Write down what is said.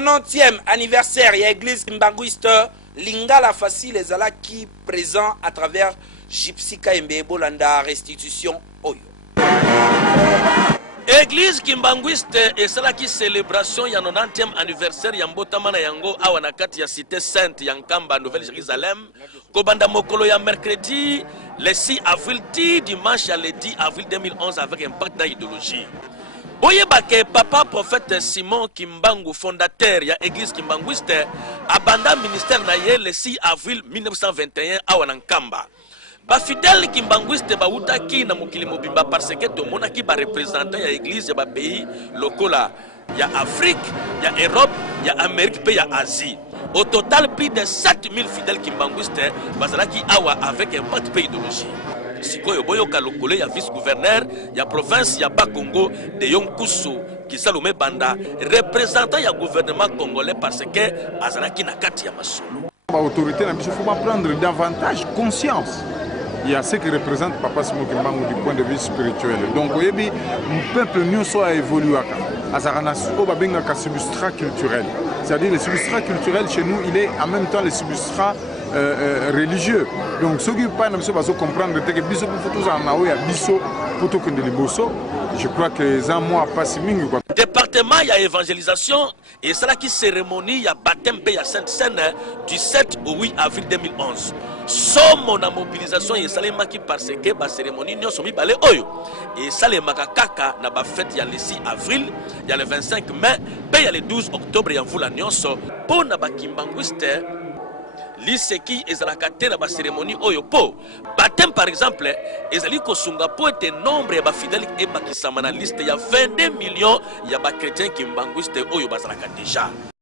90e anniversaire ya église kimbanguiste Lingala Facile ezalaki présent à travers Gypsy Kaembe Bolanda restitution oyo. Église kimbanguiste esalaki célébration ya 90e anniversaire ya mbotamana yango awa na kati ya cité sainte ya Nkamba Nouvelle Jérusalem kobanda mokolo ya mercredi le 6 avril ti dimanche ya le 10 avril 2011 avec impact d'idéologie. Boyebake papa prophète Simon Kimbangu fondateur ya église kimbanguiste abanda ministère na ye le 6 avril 1921 awa na Nkamba. Ba fidèle kimbanguiste ba utaki na mokili mobimba parce que to monaki ba représentant ya église ya ba pays lokola ya Afrique, ya Europe, ya Amérique pe ya Asie. Au total plus de 7000 fidèles kimbanguiste bazalaki awa avec un parti pays idéologie. Sikoyo boyoka lokole ya vice-gouverneur ya province ya Bakongo de Yonkusu Kisalume Banda représentant ya gouvernement congolais parce que azalaki na kati ya masolo. L'autorité il faut prendre davantage conscience. Il y a ce qui représente Papa Simon Kimbangu du point de vue spirituel. Donc, le peuple nous soit évolué. C'est substrat culturel. C'est-à-dire le substrat culturel chez nous, il est en même temps le substrat religieux. Donc, ceux qui parlent de comprendre que je crois que les ans mois passent. Département il y a évangélisation et c'est là qui cérémonie il y a baptême il y a Sainte Seine du 7 au 8 avril 2011. Somme na mobilisation et salema qui parce que ba cérémonie nyo somi balé oyo et salema kaka na ba fête il y a le 6 avril il y a le 25 mai il y a le 12 octobre il y a vula nyonso pour na ba kimbanguiste liseki ezalakate na ba cérémonie oyo po baptême par exemple ezali ko sunga po ete nombre ya ba fidèles et ba kisama na liste ya 22 millions ya ba chrétiens kimbanguiste oyo bazalaka déjà.